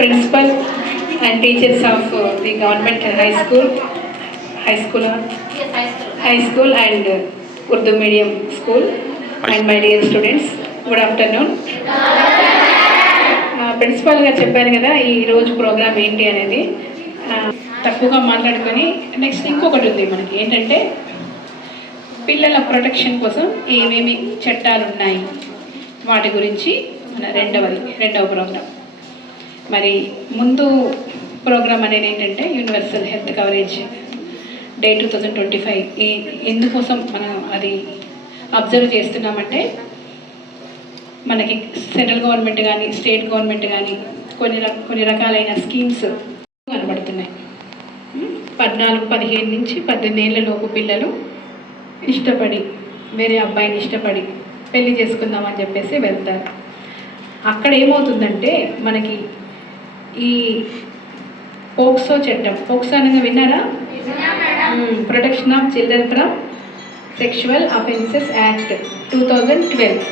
principal and teachers of uh, the government high school, high school, high school and uh, Urdu medium school, and my dear students, good afternoon. Principal గారు చెప్పారు కదా ఈ రోజు programme ఏంటి అనేది తక్కువగా మాట్లాడుకొని నెక్స్ట్ ఇంకొకటి ఉంది మనకి ఏంటంటే పిల్లల ప్రొటెక్షన్ కోసం ఏమేమి చట్టాలు ఉన్నాయి వాటి గురించి మన రెండవది రెండవ ప్రోగ్రాం మరి ముందు ప్రోగ్రామ్ అనేది ఏంటంటే universal health coverage day two thousand twenty five. ఈ ఎందుకోసం మనం అది అబ్జర్వ్ చేస్తున్నామంటే మనకి సెంట్రల్ గవర్నమెంట్ కానీ స్టేట్ గవర్నమెంట్ కానీ కొన్ని రక కొన్ని రకాలైన స్కీమ్స్ కనబడుతున్నాయి. పద్నాలుగు పదిహేను నుంచి పద్దెనిమిది ఏళ్ళ లోపు పిల్లలు ఇష్టపడి వేరే అబ్బాయిని ఇష్టపడి పెళ్ళి చేసుకుందామని చెప్పేసి వెళ్తారు. అక్కడ ఏమవుతుందంటే మనకి ఈ పోక్సో చట్టం. పోక్సో అనగా విన్నారా? Protection of children from sexual offences act two thousand twelve.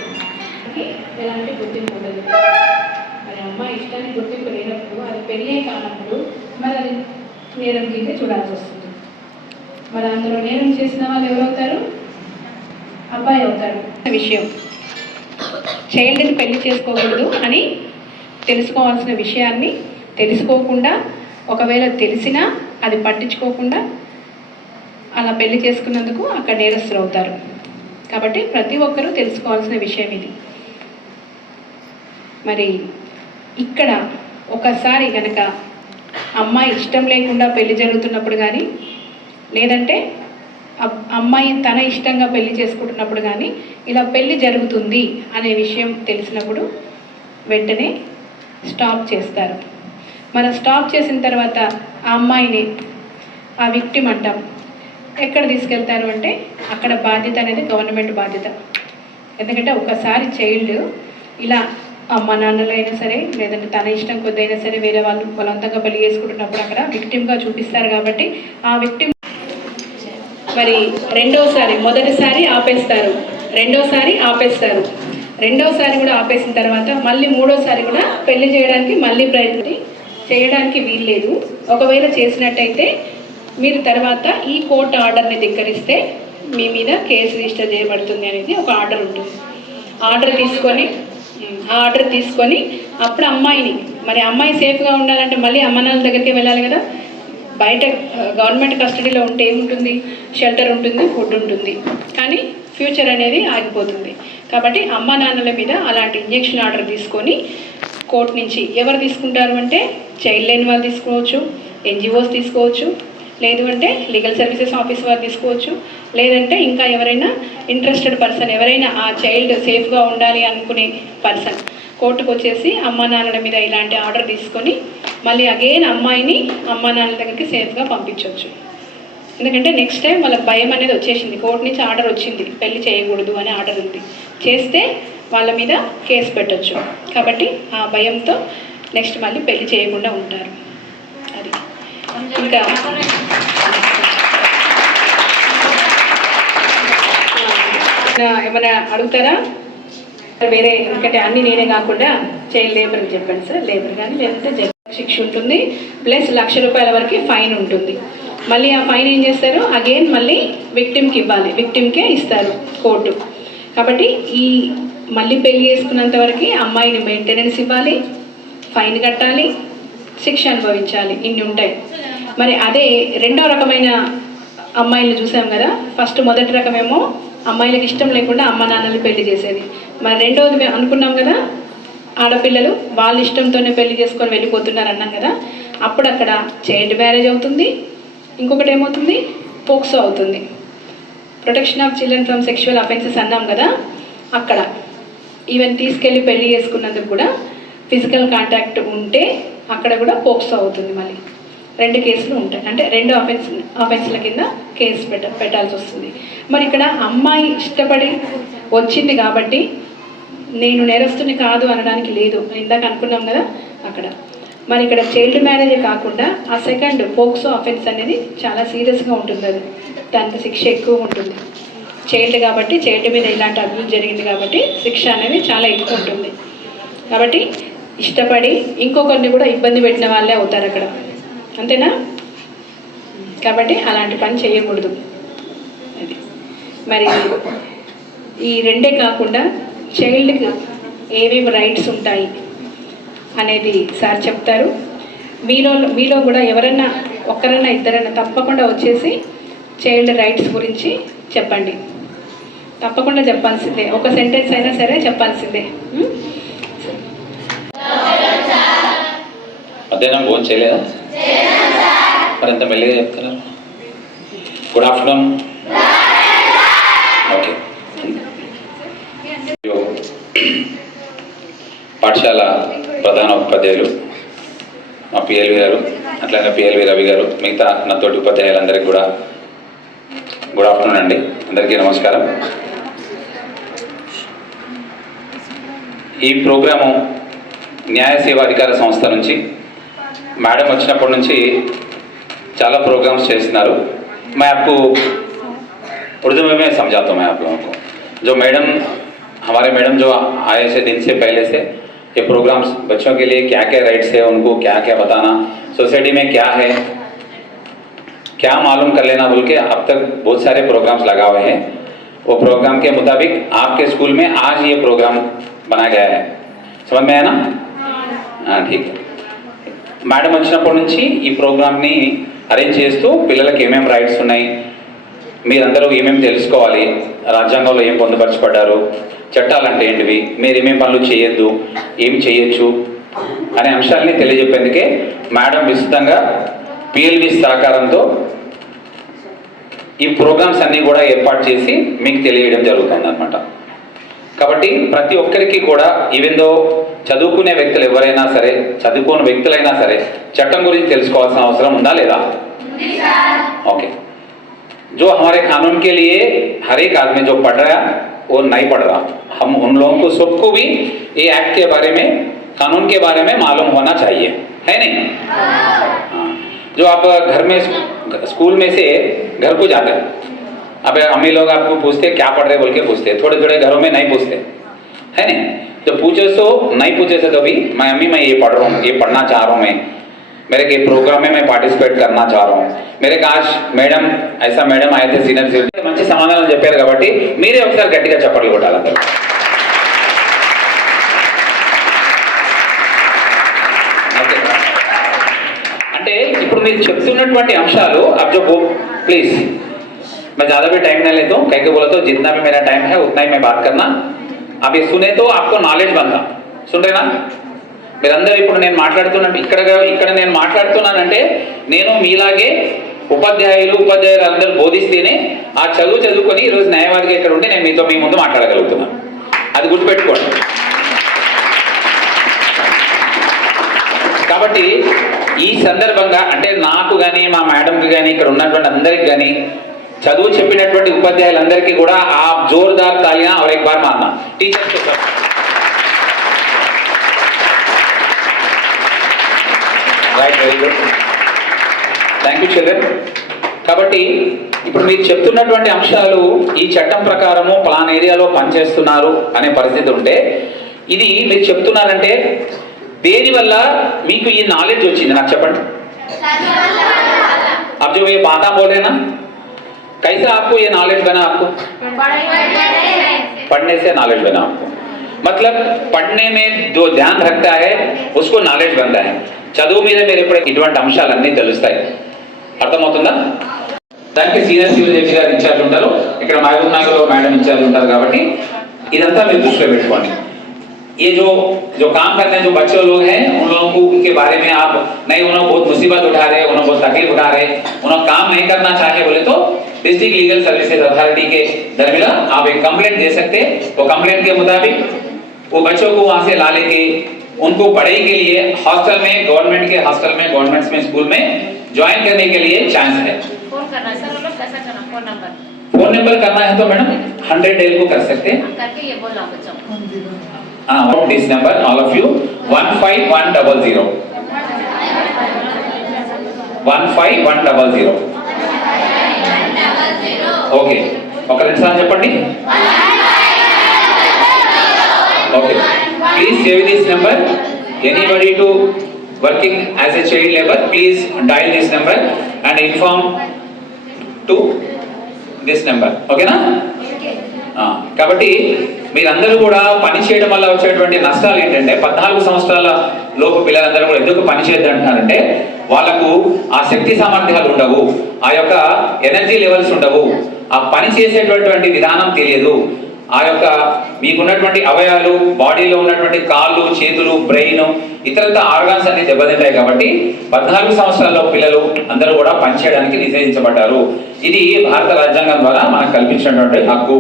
ఎలాంటి గుర్తింపు ఉండదు. మరి అమ్మాయి ఇష్టానికి గుర్తింపు లేనప్పుడు అది పెళ్ళే కానప్పుడు మరి అది నేరం కింద చూడాల్సి వస్తుంది. మరి అందులో నేరం చేసిన వాళ్ళు ఎవరవుతారు అబ్బాయి అవుతారు. విషయం. చైల్డ్ని పెళ్ళి చేసుకోకూడదు అని తెలుసుకోవాల్సిన విషయాన్ని తెలుసుకోకుండా ఒకవేళ తెలిసినా అది పట్టించుకోకుండా అలా పెళ్ళి చేసుకున్నందుకు అక్కడ నేరస్తులు అవుతారు. కాబట్టి ప్రతి ఒక్కరూ తెలుసుకోవాల్సిన విషయం ఇది. మరి ఇక్కడ ఒకసారి కనుక అమ్మాయి ఇష్టం లేకుండా పెళ్ళి జరుగుతున్నప్పుడు కానీ లేదంటే అబ్- అమ్మాయి తన ఇష్టంగా పెళ్ళి చేసుకుంటున్నప్పుడు కానీ ఇలా పెళ్ళి జరుగుతుంది అనే విషయం తెలిసినప్పుడు వెంటనే స్టాప్ చేస్తారు. మనం స్టాప్ చేసిన తర్వాత ఆ అమ్మాయిని ఆ విక్టిమ్ అంటాం. ఎక్కడ తీసుకెళ్తారు అంటే అక్కడ బాధ్యత అనేది గవర్నమెంట్ బాధ్యత. ఎందుకంటే ఒకసారి చైల్డ్ ఇలా అమ్మ నాన్నలు అయినా సరే లేదంటే తన ఇష్టం కొద్దైనా సరే వేరే వాళ్ళు బలవంతంగా బలి చేసుకుంటున్నప్పుడు అక్కడ విక్టిమ్గా చూపిస్తారు కాబట్టి ఆ విక్టిమ్ మరి రెండోసారి మొదటిసారి ఆపేస్తారు. రెండోసారి ఆపేస్తారు. రెండోసారి కూడా ఆపేసిన తర్వాత మళ్ళీ మూడోసారి కూడా పెళ్ళి చేయడానికి మళ్ళీ ప్రయత్నం చేయడానికి వీల్లేదు. ఒకవేళ చేసినట్టయితే మీరు తర్వాత ఈ కోర్టు ఆర్డర్ని ధిక్కరిస్తే మీ మీద కేసు రిజిస్టర్ చేయబడుతుంది అనేది ఒక ఆర్డర్ ఉంటుంది. ఆర్డర్ తీసుకొని ఆ ఆర్డర్ తీసుకొని అప్పుడు అమ్మాయిని మరి అమ్మాయి సేఫ్గా ఉండాలంటే మళ్ళీ అమ్మ దగ్గరికి వెళ్ళాలి కదా? బయట గవర్నమెంట్ కస్టడీలో ఉంటే ఏముంటుంది? షెల్టర్ ఉంటుంది ఫుడ్ ఉంటుంది. కానీ ఫ్యూచర్ అనేది ఆగిపోతుంది. కాబట్టి అమ్మ నాన్నల మీద అలాంటి ఇంజెక్షన్ ఆర్డర్ తీసుకొని కోర్టు నుంచి ఎవరు తీసుకుంటారు అంటే చైల్డ్ లైన్ వాళ్ళు తీసుకోవచ్చు ఎన్జిఓస్ తీసుకోవచ్చు లేదు అంటే లీగల్ సర్వీసెస్ ఆఫీస్ వారు తీసుకోవచ్చు లేదంటే ఇంకా ఎవరైనా ఇంట్రెస్టెడ్ పర్సన్ ఎవరైనా ఆ చైల్డ్ సేఫ్గా ఉండాలి అనుకునే పర్సన్ కోర్టుకు వచ్చేసి అమ్మా నాన్నల మీద ఇలాంటి ఆర్డర్ తీసుకొని మళ్ళీ అగైన్ అమ్మాయిని అమ్మా నాన్నల దగ్గరికి సేఫ్గా పంపించవచ్చు ఎందుకంటే నెక్స్ట్ టైం వాళ్ళకి భయం అనేది వచ్చేసింది. కోర్టు నుంచి ఆర్డర్ వచ్చింది. పెళ్ళి చేయకూడదు అనే ఆర్డర్ ఉంది. చేస్తే వాళ్ళ మీద కేసు పెట్టొచ్చు. కాబట్టి ఆ భయంతో నెక్స్ట్ మళ్ళీ పెళ్ళి చేయకుండా ఉంటారు. అది. ఇంకా ఏమైనా అడుగుతారా? వేరే ఎందుకంటే అన్ని నేనే కాకుండా చైల్డ్ లేబర్ అని చెప్పండి సార్ లేబర్ కానీ లేదంటే జైలు శిక్ష ఉంటుంది ప్లస్ లక్ష రూపాయల వరకు ఫైన్ ఉంటుంది. మళ్ళీ ఆ ఫైన్ ఏం చేస్తారు? అగైన్ మళ్ళీ విక్టిమ్కి ఇవ్వాలి. విక్టిమ్కే ఇస్తారు కోర్టు. కాబట్టి ఈ మళ్ళీ పెళ్ళి చేసుకున్నంత వరకు అమ్మాయిని మెయింటెనెన్స్ ఇవ్వాలి ఫైన్ కట్టాలి శిక్ష అనుభవించాలి. ఇన్ని ఉంటాయి. మరి అదే రెండో రకమైన అమ్మాయిలు చూసాం కదా. ఫస్ట్ మొదటి రకమేమో అమ్మాయిలకు ఇష్టం లేకుండా అమ్మ నాన్నలు పెళ్ళి చేసేది. మరి రెండోది మేము అనుకున్నాం కదా ఆడపిల్లలు వాళ్ళ ఇష్టంతోనే పెళ్ళి చేసుకొని వెళ్ళిపోతున్నారు అన్నాం కదా. అప్పుడు అక్కడ చైల్డ్ మ్యారేజ్ అవుతుంది. ఇంకొకటి ఏమవుతుంది? పోక్సో అవుతుంది. Protection of children from sexual offences అన్నాం కదా అక్కడ. ఈవెన్ తీసుకెళ్ళి పెళ్ళి చేసుకున్నందుకు కూడా ఫిజికల్ కాంటాక్ట్ ఉంటే అక్కడ కూడా పోక్సో అవుతుంది మళ్ళీ. రెండు కేసులు ఉంటాయి. అంటే రెండు అఫెన్స్ అఫెన్స్ల కింద కేసు పెట్ట పెట్టాల్సి వస్తుంది. మరి ఇక్కడ అమ్మాయి ఇష్టపడి వచ్చింది కాబట్టి నేను నేరస్తుని కాదు అనడానికి లేదు. ఇందాక అనుకున్నాం కదా అక్కడ. మరి ఇక్కడ చైల్డ్ మ్యారేజ్ కాకుండా ఆ సెకండ్ పోక్సో అఫెన్స్ అనేది చాలా సీరియస్గా ఉంటుంది అది. దానికి శిక్ష ఎక్కువ ఉంటుంది. చైల్డ్ కాబట్టి చైల్డ్ మీద ఇలాంటి అభివృద్ధి జరిగింది కాబట్టి శిక్ష అనేది చాలా ఎక్కువ ఉంటుంది. కాబట్టి ఇష్టపడి ఇంకొకరిని కూడా ఇబ్బంది పెట్టిన వాళ్ళే అవుతారు అక్కడ. అంతేనా? కాబట్టి అలాంటి పని చేయకూడదు. అది. మరి ఈ రెండే కాకుండా చైల్డ్కి ఏమేమి రైట్స్ ఉంటాయి అనేది సార్ చెప్తారు. మీలో మీలో కూడా ఎవరన్నా ఒక్కరన్నా ఇద్దరన్నా తప్పకుండా వచ్చేసి చైల్డ్ రైట్స్ గురించి చెప్పండి. తప్పకుండా చెప్పాల్సిందే. ఒక సెంటెన్స్ అయినా సరే చెప్పాల్సిందే. మధ్యాహ్నం ఫోన్ చేయలేదా? మరి ఎంత మెల్లిగా చెప్తారా గుడ్ ఆఫ్టర్నూన్ ఓకే పాఠశాల ప్రధాన ఉపాధ్యాయులు మా పిఎల్వి గారు అట్లానే పిఎల్వి రవి గారు మిగతా నా తోటి ఉపాధ్యాయులందరికీ కూడా గుడ్ ఆఫ్టర్నూన్ అండి అందరికీ నమస్కారం ఈ ప్రోగ్రాము న్యాయ సేవాధికార సంస్థ నుంచి మేడం వచ్చినప్పటి నుంచి చాలా प्रोग्राम्स చేస్తున్నారు मैं आपको उर्दू में मैं समझाता हूँ मैं आप लोगों को जो मैडम हमारे मैडम जो आए से दिन से पहले से ये प्रोग्राम्स बच्चों के लिए क्या क्या राइट्स है उनको क्या क्या बताना सोसाइटी में क्या है क्या मालूम कर लेना बोल के अब तक बहुत सारे प्रोग्राम्स लगा हुए हैं वो प्रोग्राम के मुताबिक आपके स्कूल में आज ये प्रोग्राम बनाया गया है समझ में आया ना हाँ, ठीक है మేడం వచ్చినప్పటి నుంచి ఈ ప్రోగ్రామ్ని అరేంజ్ చేస్తూ పిల్లలకి ఏమేమి రైట్స్ ఉన్నాయి మీరందరూ ఏమేమి తెలుసుకోవాలి రాజ్యాంగంలో ఏం పొందుపరచబడ్డారు చట్టాలు అంటే ఏంటివి మీరు ఏమేమి పనులు చేయొద్దు ఏమి చేయొచ్చు అనే అంశాలని తెలియజెప్పేందుకే మేడం విస్తృతంగా పిఎల్వి సహకారంతో ఈ ప్రోగ్రామ్స్ అన్నీ కూడా ఏర్పాటు చేసి మీకు తెలియడం జరుగుతుంది అనమాట కాబట్టి ప్రతి ఒక్కరికి కూడా ఈవెందో చదువుకునే వ్యక్తులు ఎవరైనా సరే చదువుకోని వ్యక్తులైనా సరే చట్టం గురించి తెలుసుకోవాల్సిన అవసరం ఉందా లేదా ओके जो हमारे कानून के लिए हर एक आदमी जो पढ़ रहा है वो नहीं पढ़ रहा हम उन लोगों को सबको भी ये एक्ट के बारे में कानून के बारे में मालूम होना चाहिए है नहीं हाँ। जो आप घर में स्कूल में से घर को जाते हैं अब अम्मी लोग आपको पूछते हैं, क्या पढ़ रहे बोल के पूछते हैं। थोड़े थोड़े घरों में नहीं पूछते है नहीं तो पूछे सो नहीं पूछे से तो भी मैं अम्मी मैं ये पढ़ रहा हूँ ये पढ़ना चाह रहा हूँ मैं मेरे के प्रोग्राम में मैं पार्टिसिपेट करना चाह रहा हूँ मेरे కాష్ మేడం ఐసా మేడం అయితే సీనియర్ సీనియర్ మంచి సమాధానం చెప్పారు కాబట్టి మీరే ఒకసారి గట్టిగా చప్పట్లు కొట్టాలి ఇప్పుడు మీరు చెప్తున్నటువంటి అంశాలు अब जो प्लीज मैं ज़्यादा भी टाइम नहीं लेता हूँ कह के बोला तो जितना भी मेरा टाइम है उतना ही मैं बात करना आप ये सुने तो आपको నాలెడ్జ్ बनता सुन रहे ना మీరందరూ ఇప్పుడు నేను మాట్లాడుతున్నా ఇక్కడ ఇక్కడ నేను మాట్లాడుతున్నానంటే నేను మీలాగే ఉపాధ్యాయులు ఉపాధ్యాయులు అందరూ బోధిస్తేనే ఆ చదువు చదువుకొని ఈరోజు న్యాయవాదిగా ఇక్కడ ఉండి నేను మీతో మీ ముందు మాట్లాడగలుగుతున్నాను అది గుర్తుపెట్టుకోండి కాబట్టి ఈ సందర్భంగా అంటే నాకు కానీ మా మేడంకి కానీ ఇక్కడ ఉన్నటువంటి అందరికి కానీ చదువు చెప్పినటువంటి ఉపాధ్యాయులందరికీ కూడా ఆ జోరుదార్ తాలియా అవర్ ఎక్ బార్ మాన్నా teachers right thank you children కాబట్టి ఇప్పుడు మీరు చెప్తున్నటువంటి అంశాలు ఈ చట్టం ప్రకారము పలానా ఏరియాలో పనిచేస్తున్నారు అనే పరిస్థితి ఉంటే ఇది మీరు చెప్తున్నారంటే దేనివల్ల మీకు ఈ నాలెడ్జ్ వచ్చింది నాకు చెప్పండి अब जो ये बातें बोल रहे हैं ना कैसा आपको ये नॉलेज बना आपको पढ़ने से नॉलेज बना आपको मतलब पढ़ने में जो ध्यान रखता है उसको నాలెడ్జ్ बनता है చదువు మీద మీరు ఎప్పుడు ఇటువంటి అంశాలన్నీ తెలుస్తాయి అర్థమవుతుందా దానికి సీనియర్ సివిల్ జడ్జి గారు ఇన్ఛార్జ్ ఉంటారు ఇక్కడ మహబూబ్ నగర్ మేడం ఇన్ఛార్జ్ ఉంటారు కాబట్టి ఇదంతా మీరు దృష్టిలో పెట్టుకోండి ये जो जो काम करते हैं जो बच्चे लोग हैं उन लोगों को उनके बारे में आप नहीं उन्हें बहुत मुसीबत उठा रहे उन्हें बहुत तकलीफ़ उठा रहे उन्हें काम नहीं करना चाहे बोले तो डिस्ट्रिक्ट लीगल सर्विसेज़ अथॉरिटी के दरमियान आप एक कंप्लेंट दे सकते हैं। तो कंप्लेंट के मुताबिक वो बच्चों को वहाँ से ला लेके उनको पढ़ाई के लिए हॉस्टल में गवर्नमेंट के हॉस्टल में गवर्नमेंट में स्कूल में ज्वाइन करने के लिए चांस है। फ़ोन करना है सर वो कैसा करना फ़ोन नंबर? फ़ोन नंबर करना है तो मैडम हंड्रेड डेल को कर सकते हैं। करके ये बोला बच्चों note this number, all of you. One five one double zero. One five one double zero. Okay. ఒక రెండు సార్లు చెప్పండి okay please save this number anybody to working as a child labour please dial this number and inform to this number ఓకేనా కాబట్టి మీరందరూ కూడా పని చేయడం వల్ల వచ్చేటువంటి నష్టాలు ఏంటంటే పద్నాలుగు సంవత్సరాల లోపు పిల్లలందరూ కూడా ఎందుకు పని చేయొద్దంటున్నారంటే వాళ్ళకు ఆ శక్తి సామర్థ్యాలు ఉండవు ఆ యొక్క ఎనర్జీ లెవెల్స్ ఉండవు ఆ పని చేసేటటువంటి విధానం తెలియదు. ఆ యొక్క మీకున్నటువంటి అవయవాలు బాడీలో ఉన్నటువంటి కాళ్ళు చేతులు బ్రెయిన్ ఇతరత ఆర్గాన్స్ అన్ని దెబ్బతింటాయి కాబట్టి పద్నాలుగు సంవత్సరాల్లో పిల్లలు అందరూ కూడా పనిచేయడానికి నిషేధించబడ్డారు. ఇది భారత రాజ్యాంగం ద్వారా మనకు కల్పించినటువంటి హక్కు.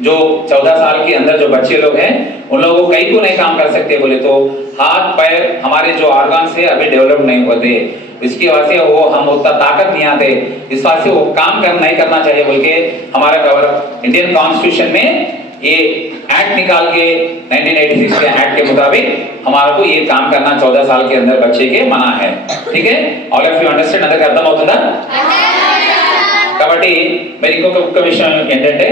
जो चौदह साल के अंदर जो बच्चे लोग हैं उन लोगों को कहीं को नहीं काम कर सकते बोले तो हाथ पैर हमारे जो ऑर्गन्स है अभी डेवलप नहीं होते इसकी वजह से वो हम उतना ताकत नहीं आते इस वजह से वो काम कर नहीं करना चाहिए बोल के हमारा गवर इंडियन कॉन्स्टिट्यूशन में ये एक्ट निकाल के 1986 के एक्ट के मुताबिक हमारे को ये काम करना 14 साल के अंदर बच्चे के मना है ठीक है ऑल ऑफ यू अंडरस्टैंड అందరికి అర్థమవుతుందా కాబట్టి మరి ఇంకొక ఒక్క విషయం ఏంటంటే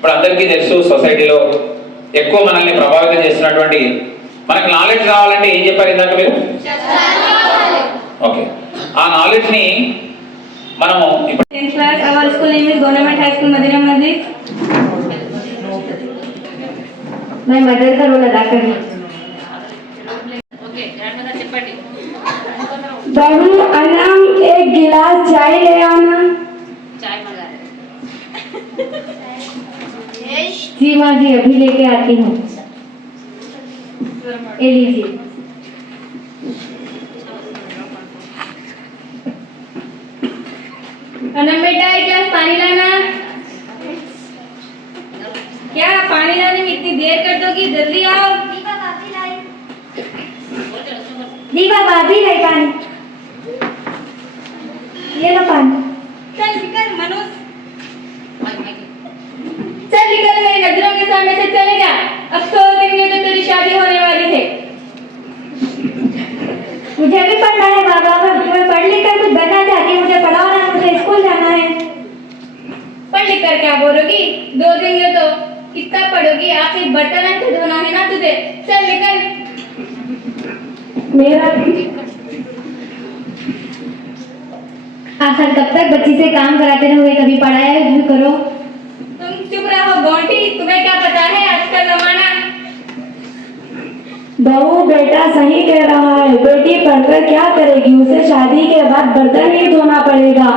ఇప్పుడు అందరికీ తెలుసు సొసైటీలో ఎక్కువ మనల్ని ప్రభావితం చేస్తున్నటువంటి మనకు నాలెడ్జ్ కావాలంటే ఏం చెప్పారు ఇందాక మీరు ఓకే ఆ నాలెడ్జ్ ని మనము ఇప్పుడు Tenth class, our school name is Government High School Madina Masjid. मैं मदर का रोल अदा कर रही हूँ ఓకే గ్రాండ్ మదర్ చెప్పండి बहू अनम एक गिलास चाय ले आना చాయ్ మగారు जी माँ जी अभी लेके आती हूँ। ये लीजिए। अनम बेटा एक गिलास पानी लाना। क्या पानी लाने में इतनी देर कर दोगी? जल्दी आओ। दीपा भाभी लाई पानी। ये लो पानी। चल निकल मनोज। चल निकल मेरी नज़रों के सामने से चले जा अब तो दिन में तो तेरी शादी होने वाली है। मुझे भी पढ़ना है बाबा मैं पढ़ लिख कर कुछ बनना चाहती हूँ। मुझे पढ़ाओ ना, मुझे स्कूल जाना है। पढ़ लिख कर क्या बोलोगी? दो दिन में तो कितना पढ़ोगी, आखिर बर्तन तो धोना है ना तुझे? चल निकल। मेरा आखिर कब तक बच्ची से काम कराते रहोगे कभी पढ़ाया भी करो। तुम चुप रहो गोंटी तुम्हें क्या पता है आज का जमाना? बहू बेटा सही कह रहा है बेटी पढ़कर क्या करेगी? उसे शादी के बाद बर्तन ही धोना पड़ेगा।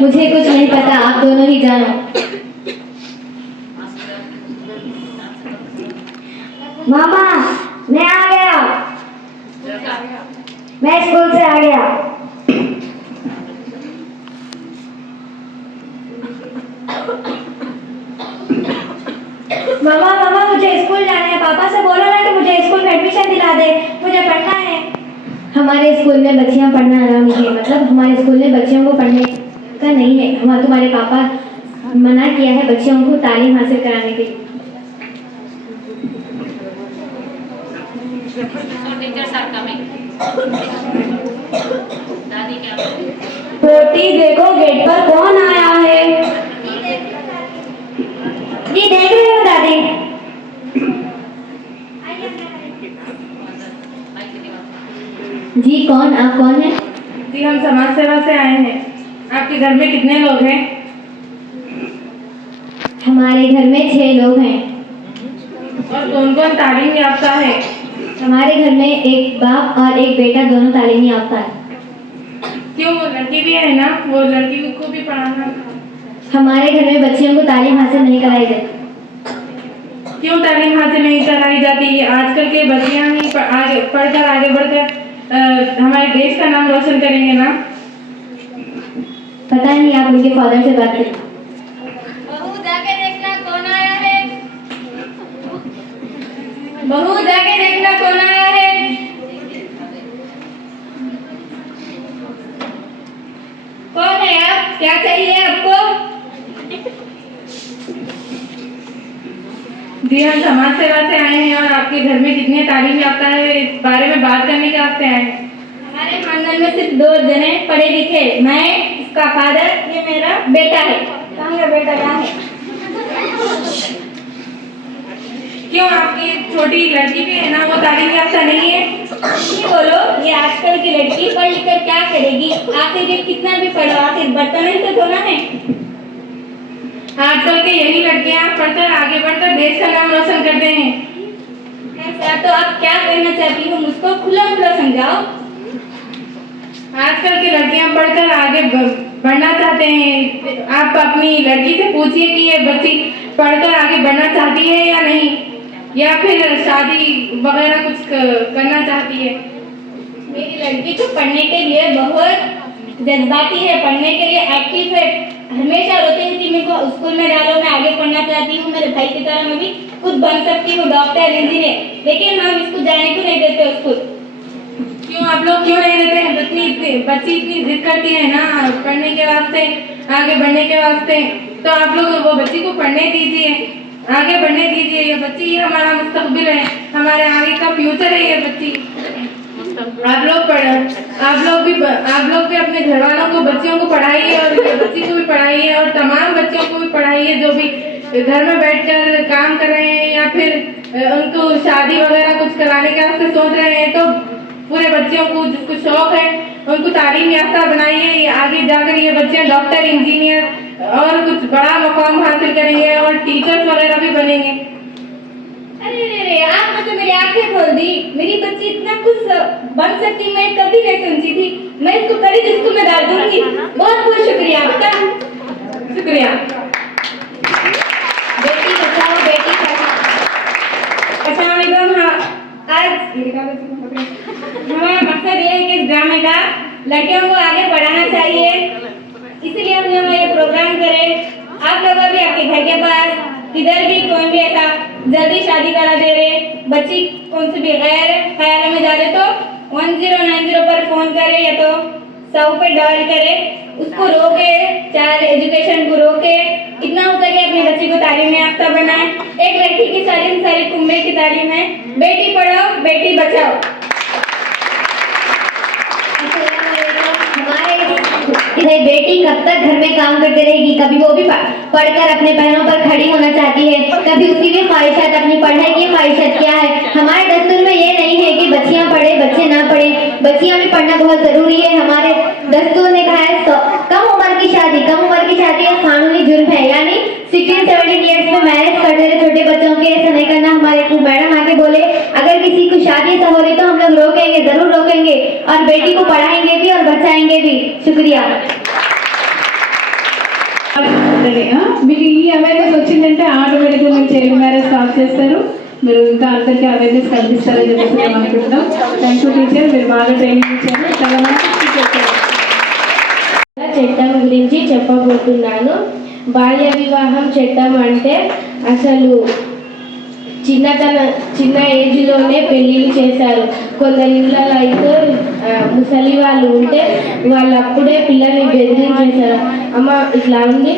मुझे कुछ नहीं पता आप दोनों ही जानो। मामा मैं आ गया। मैं स्कूल से आ गया। मामा मामा मुझे स्कूल जाना है। पापा से बोलो ना कि मुझे स्कूल में एडमिशन दिला दे। मुझे पढ़ना है। हमारे स्कूल में बच्चियाँ पढ़ना आराम है मतलब हमारे स्कूल में बच्चियों को पढ़ने का नहीं है। हमारे तुम्हारे पापा मना किया है बच्चियों को तालीम हासिल कराने के दादी क्या देखो गेट पर कौन आया है? जी देख रहे हो दादी? जी कौन? आप कौन है? जी हम समाज सेवा से आए हैं। आपके घर में कितने लोग हैं? हमारे घर में छह लोग हैं। और कौन कौन तालीम याफ्ता है? हमारे घर में एक बाप और एक बेटा दोनों तालीम याफ्ता है। क्यों? वो लड़की भी है ना? वो लड़की को भी पढ़ाना हमारे घर में बच्चियों को तालीम हासिल नहीं कराई जाती। क्यों तालीम हासिल नहीं कराई जाती? है आजकल के बच्चियाँ ही आगे पढ़कर आगे बढ़कर हमारे देश का नाम रोशन करेंगे ना? पता नहीं आप उनके फादर से बात करें। बहू कौन आया है। बहू जाके देखना कौन आया है। कौन है आप? क्या चाहिए आपको? जी हम समाज सेवा से आए हैं और आपके घर में कितने तालीम याफ्ता है इस बारे में बात करने के वास्ते आए हैं। हमारे खानदान में सिर्फ़ दो जने पढ़े लिखे मैं इसका फादर ये मेरा बेटा है। कहाँ बेटा कहाँ है? क्यों आपकी छोटी लड़की भी है ना वो तालीम याफ्ता नहीं है? ये बोलो ये आजकल की लड़की पढ़ लिख कर क्या करेगी? आखिर ये कितना भी पढ़ो आखिर बर्तन ही तो धोना है। आजकल के यही लड़कियाँ पढ़कर आगे बढ़कर देश का नाम रोशन करते हैं ऐसा तो आप क्या कहना चाहती हो? मुझको खुला खुला समझाओ। आजकल की लड़कियाँ पढ़कर आगे बढ़ना चाहते हैं। आप अपनी लड़की से पूछिए कि ये बच्ची पढ़कर आगे बढ़ना चाहती है या नहीं? या फिर शादी वगैरह कुछ करना चाहती है? मेरी लड़की तो पढ़ने के लिए बहुत जज्बाती है, पढ़ने के लिए एक्टिव है। हमेशा रोते हैं कि मेरे को स्कूल में डालो, मैं आगे पढ़ना चाहती हूँ, मेरे भाई की तरह मैं भी कुछ बन सकती हूँ डॉक्टर इंजीनियर लेकिन हम इसको जाने को नहीं देते स्कूल क्यों आप लोग क्यों नहीं देते हैं इतनी इतनी बच्ची इतनी जिद करती है ना, पढ़ने के वास्ते, आगे बढ़ने के वास्ते। तो आप लोग वो बच्ची को पढ़ने दीजिए, आगे बढ़ने दीजिए। ये बच्ची ही हमारा मुस्तकबिल है, हमारे आगे का फ्यूचर है ये बच्ची। आप लोग आप लोग भी आप लोग भी अपने घर वालों को, बच्चियों को पढ़ाइए और बच्ची को भी पढ़ाइए और तमाम बच्चों को भी पढ़ाइए जो भी घर में बैठकर काम कर रहे हैं। या फिर उनको शादी वगैरह कुछ कराने के वास्ते सोच रहे हैं तो पूरे बच्चों को जिसको शौक है, उनको तालीम याफ्ता बनाइए आगे जाकर ये बच्चे डॉक्टर इंजीनियर और कुछ बड़ा मुकाम हासिल करेंगे और टीचर्स वगैरह भी बनेंगे। अरे अरे अरे आपने तो मेरी आँखें खोल दी। मेरी बच्ची इतना कुछ बन सकती, मैं कभी नहीं समझी थी। मैं इसको करीब स्कूल में डाल दूँगी। बहुत बहुत शुक्रिया बता शुक्रिया। बेटी बचाओ, बेटी हाँ आज हमारा मकसद ये है कि इस ड्रामे का लड़कियों को आगे बढ़ाना चाहिए इसलिए हम लोग ये प्रोग्राम करें आप लोग अभी आपके घर के पास किधर भी कोई भी ऐसा जल्दी शादी करा दे रहे बच्ची कौन से भी गैर ख्याल में जा रहे तो वन ज़ीरो नाइन ज़ीरो पर फ़ोन करे या तो सौ पे डायल करे, उसको रोके, चाहे एजुकेशन को रोके, इतना हो सके अपनी बच्ची को तालीम याफ्ता बनाए। एक लड़की की तालीम सारी कुंबे की तालीम है, बेटी पढ़ाओ, बेटी बचाओ। हमारे बेटी कब तक घर में काम करते रहेगी? कभी वो भी पढ़कर अपने पैरों पर खड़ी होना चाहती है। कभी उसकी भी ख्वाहिशात, अपनी पढ़ने की ख्वाहिशात क्या है? हमारे दस्तूर में ये नहीं है कि बच्चियाँ पढ़े, बच्चे ना पढ़े। बच्चियाँ भी पढ़ना बहुत ज़रूरी है। हमारे दस्तूर ने कहा है कम उम्र की शादी, कम उम्र की शादी एक कानूनी जुर्म है। यानी सिक्सटीन सेवनटीन ईयर्स में मैरिज कर दे रहे छोटे बच्चों के ऐसा नहीं करना हमारे को मैडम आके बोले अगर किसी को शादी ऐसा हो रही तो हम लोग रोकेंगे जरूर रोकेंगे और बेटी को पढ़ाएंगे भी और बचाएंगे भी शुक्रिया సరే, ఆ? మీకు ఈ అవేర్నెస్ వచ్చిందంటే ఆటోమేటిక్గా మీరు చైల్డ్ మ్యారేజ్ స్టాప్ చేస్తారు మీరు ఇంకా అందరికీ అవేర్నెస్ కల్పిస్తారని చెప్పేసి మేము అనుకుంటున్నాం థ్యాంక్ యూ టీచర్ మీరు బాగా ట్రైనింగ్ ఇచ్చారు చాలా మంచి టీచర్ చట్టం గురించి చెప్పబోతున్నాను బాల్య వివాహం చట్టం అంటే అసలు చిన్నతన చిన్న ఏజ్లోనే పెళ్ళిళ్ళు చేశారు. కొందరి ఇళ్ళలో అయితే ముసలి వాళ్ళు ఉంటే వాళ్ళు అప్పుడే పిల్లల్ని బెదిరించేశారు. అమ్మ ఇట్లా ఉంది.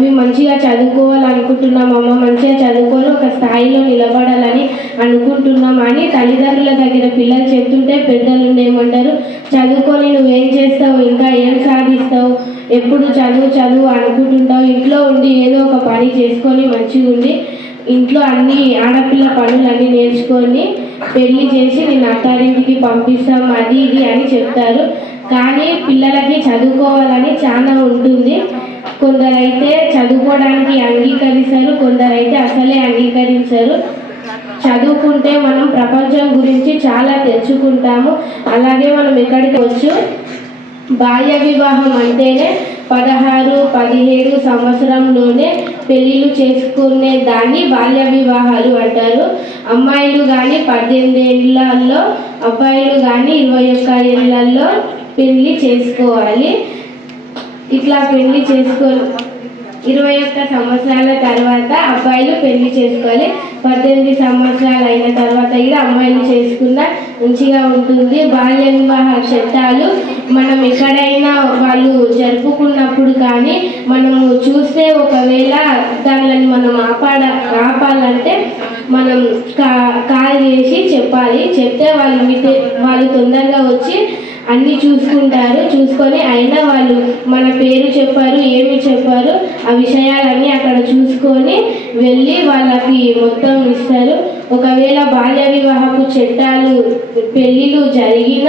మేము మంచిగా చదువుకోవాలనుకుంటున్నాం. అమ్మ మంచిగా చదువుకొని ఒక స్థాయిలో నిలబడాలని అనుకుంటున్నాం అని తల్లిదండ్రుల దగ్గర పిల్లలు చెప్తుంటే పెద్దలు ఏమంటారు? చదువుకొని నువ్వేం చేస్తావు? ఇంకా ఏం సాధిస్తావు? ఎప్పుడు చదువు చదువు అనుకుంటుంటావు. ఇంట్లో ఉండి ఏదో ఒక పని చేసుకొని మంచిగా ఉండి ఇంట్లో అన్ని ఆడపిల్ల పనులన్నీ నేర్చుకొని పెళ్ళి చేసి నేను అత్తారింటికి పంపిస్తాం అది ఇది అని చెప్తారు. కానీ పిల్లలకి చదువుకోవాలని చాలా ఉంటుంది. కొందరైతే చదువుకోవడానికి అంగీకరిస్తారు కొందరైతే అసలే అంగీకరించరు. చదువుకుంటే మనం ప్రపంచం గురించి చాలా తెచ్చుకుంటాము. అలాగే మనం ఎక్కడికి వచ్చు? బాల్య వివాహం అంటేనే పదహారు పదిహేడు సంవత్సరంలోనే పెళ్ళిళ్ళు చేసుకునే దాన్ని బాల్య వివాహాలు అంటారు. అమ్మాయిలు కానీ పద్దెనిమిది ఏళ్ళల్లో అబ్బాయిలు కానీ ఇరవై ఒక్క ఏళ్ళల్లో పెళ్ళి చేసుకోవాలి. ఇట్లా పెళ్ళి చేసుకో ఇరవై ఒక్క సంవత్సరాల తర్వాత అబ్బాయిలు పెళ్ళి చేసుకోవాలి పద్దెనిమిది సంవత్సరాలు అయిన తర్వాత కూడా అమ్మాయిలు చేసుకున్న మంచిగా ఉంటుంది. బాల్య వివాహ చట్టాలు మనం ఎక్కడైనా వాళ్ళు జరుపుకున్నప్పుడు కానీ మనము చూస్తే ఒకవేళ దానిని మనం ఆపాడ ఆపాలంటే మనం కా కాల్ చేసి చెప్పాలి. చెప్తే వాళ్ళు వాళ్ళు తొందరగా వచ్చి అన్నీ చూసుకుంటారు. చూసుకొని అయినా వాళ్ళు మన పేరు చెప్పారు ఏమి చెప్పారు ఆ విషయాలన్నీ అక్కడ చూసుకొని వెళ్ళి వాళ్ళకి మొత్తం ఇస్తారు. ఒకవేళ బాల్య వివాహపు చట్టాలు పెళ్ళిళ్ళు జరిగిన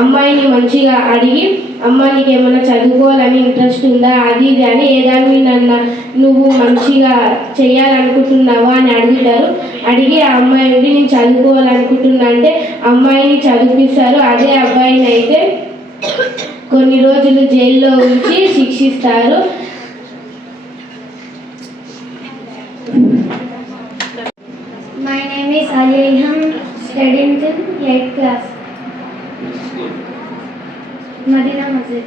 అమ్మాయిని మంచిగా అడిగి అమ్మ నీకు ఏమైనా చదువుకోవాలని ఇంట్రెస్ట్ ఉందా? అది ఇది అని ఏ దాని మీద అన్నా నువ్వు మంచిగా చేయాలనుకుంటున్నావా అని అడుగుతారు అడిగి ఆ అమ్మాయి నుండి నేను చదువుకోవాలనుకుంటున్నా అంటే అమ్మాయిని చదివిస్తారు అదే అబ్బాయిని అయితే కొన్ని రోజులు జైల్లో ఉంచి శిక్షిస్తారు studying in 8th class. Madina Masjid.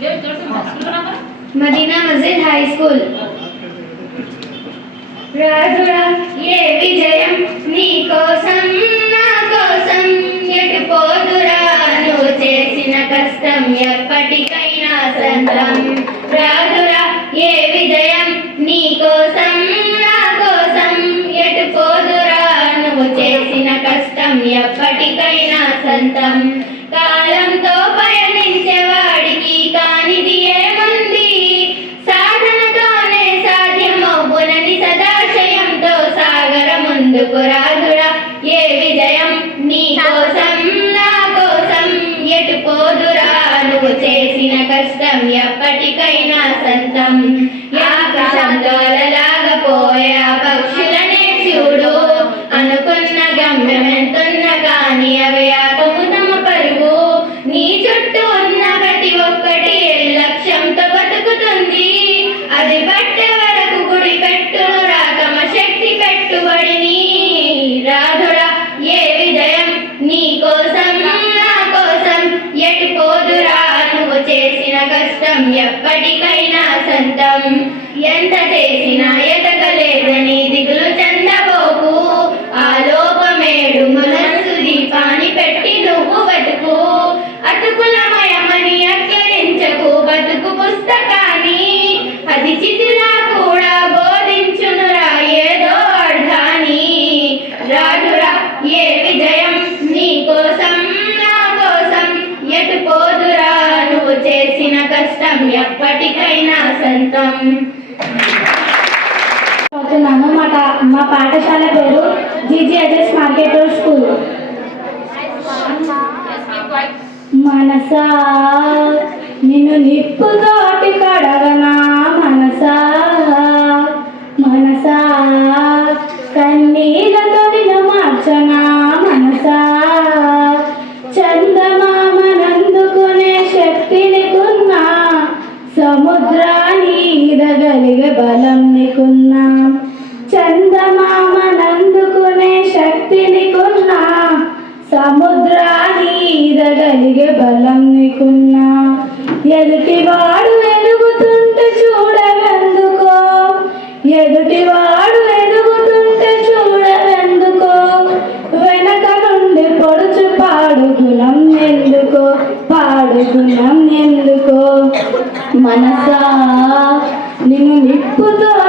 లేవు చూడండి school Rama Madina Masjid high school రాజుడా ఏ విజయం? నీ కోసం నా కోసం ఎటు పోదురా? నువ్వు చేసిన కష్టం ఎప్పటికైనా సంతం రాజురా ఏ విజయం? నీ కోసం నా కోసం ఎటు పోదురా? నువ్వు చేసిన కష్టం ఎప్పటికైనా సంతం ఎప్పటికైనా సంతం. ఆకాశంలో పక్షులనే చూడు. అనుకున్న గమ్యమెంతున్న కానీ అవి సంతం సంతం మా మా పాఠశాల పేరు జీజీహెచ్ఎస్ మార్కెట్ స్కూల్. మనసా నిన్ను నిప్పుతోటి కడగనా మనసా? బలం నీకున్నా. చందమామనందుకునే శక్తిని కొన్నా. సముద్రాన్ని ఈదగలిగే బలం నీకున్నా. ఎదుటివాడు ఎదుగుతుంటే చూడవెందుకో? ఎదుటివాడు ఎదుగుతుంటే చూడవెందుకో? వెనక నుండి పొడుచు పాడు గుణం ఎందుకో? పాడు గుణం ఎందుకో? మనసా నిన్ను నిప్పుతోటి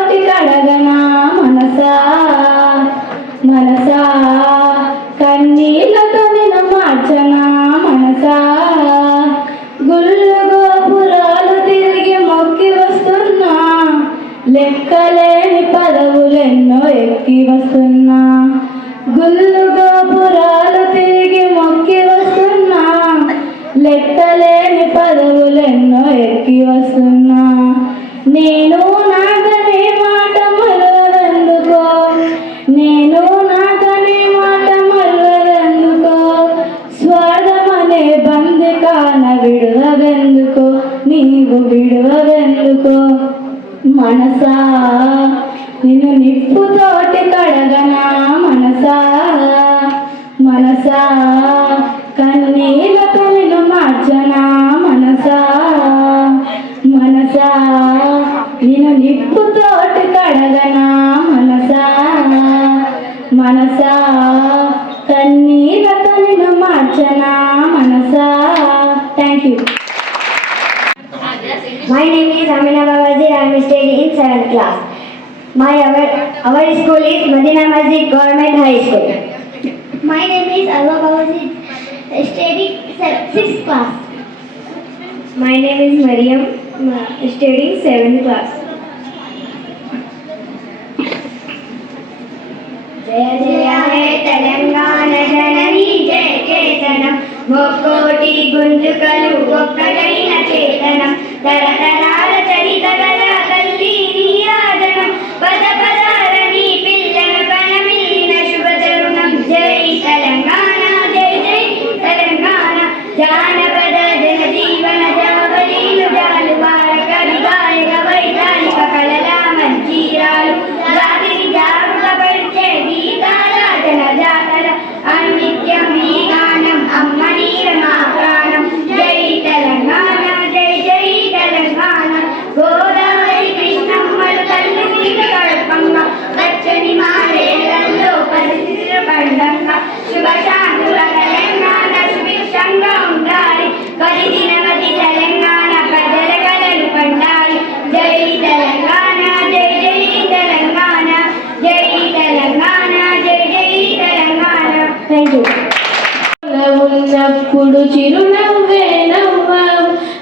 ఎల్లప్పుడు చిరునవ్వేనమ్మ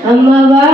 అమ్మవారు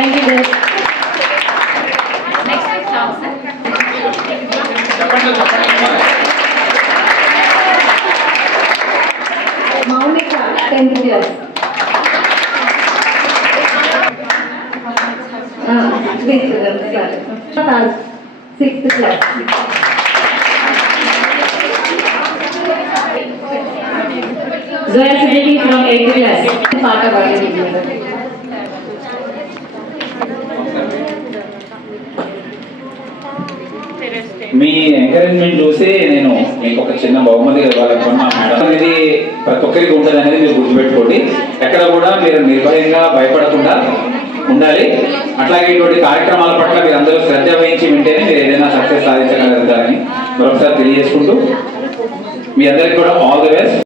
Thank you, Liz. Next is Maunika, years. Ah, 6th class. Zoya Siddiqui from 8th class. Part of our మీ ఎంకరేజ్మెంట్ చూసి నేను మీకు ఒక చిన్న బహుమతి ఇవ్వాలనుకున్నాను మేడం అనేది ప్రతి ఒక్కరికి ఉంటుంది అనేది మీరు గుర్తుపెట్టుకోండి. ఎక్కడ కూడా మీరు నిర్భయంగా భయపడకుండా ఉండాలి. అట్లాగే ఇటువంటి కార్యక్రమాల పట్ల మీరు అందరూ శ్రద్ధ వహించి వింటేనే మీరు ఏదైనా సక్సెస్ సాధించగలుగుతారని మరొకసారి తెలియజేసుకుంటూ మీ అందరికి కూడా ఆల్ ది బెస్ట్